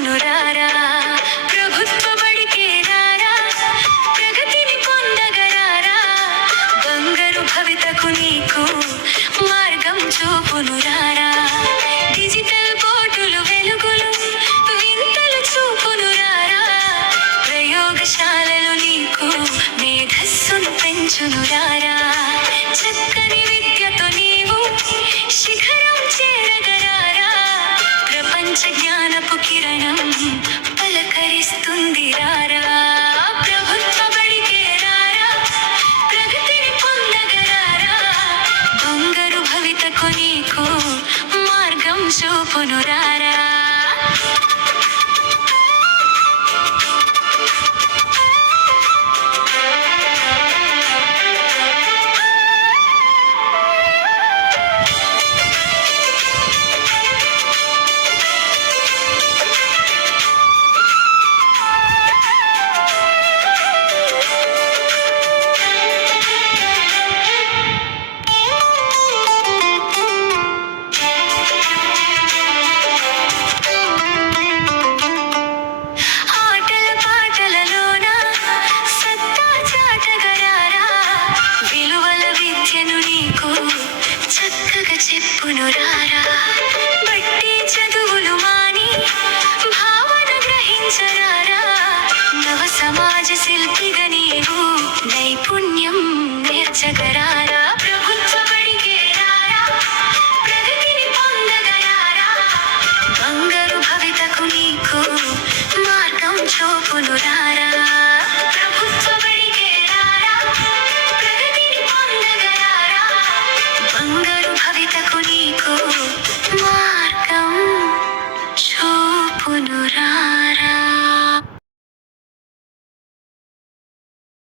చూపునురారా ప్రభుత్వ బడికే రారా ప్రగతిని పొందగరారా బంగారు భవితకు నీకు మార్గం చూపునురారా డిజిటల్ బోర్డులు వెలుగులు వింతలు చూపునురారా ప్రయోగశాలలు నీకు మేధస్సును పెంచునురారా చక్కని విద్యతో నీవు శిఖరం చేరగరారా ప్రపంచ జ్ఞానపు కిరణం పలకరిస్తుంది రారా ప్రభుత్వ బడికే రారా ప్రగతిని పొందగరారా బంగారు భవితకు నీకు మార్గం చూపునురారా చెప్పునురారా బట్టి చదువులు మాని భావన గ్రహించరారా నవ సమాజ శిల్పిగా నీవు నైపుణ్యం నేర్చగరారా ప్రభుత్వ బడికే రారా ప్రగతిని పొందగరారా బంగారు భవితకు నీకు మార్గం చూపునురారా ప్రభుత్వ బడికే రారా ప్రగతిని పొందగరారా బంగారు భవితకు నీకు మార్గం